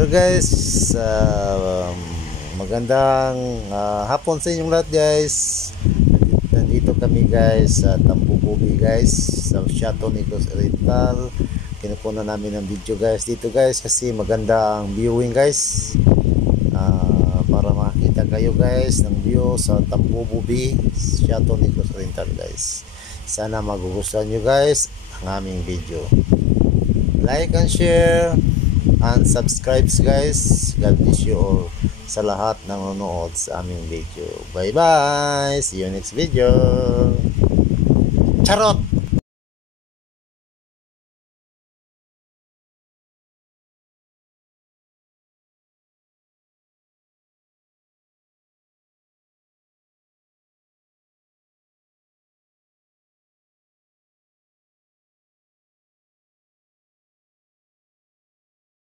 Hello guys, magandang hapon sa inyong lahat guys. Nandito kami guys sa Tambububi guys, sa Chateau Negros Oriental. Kinukuha namin ng video guys dito guys kasi maganda ang viewing guys, para makita kayo guys ng view sa Tambububi, Chateau Negros Oriental guys. Sana magugustuhan nyo guys ang aming video. Like and share and subscribe guys. God bless you all sa lahat ng nanonood sa aming video. Bye bye, see you next video. Charot.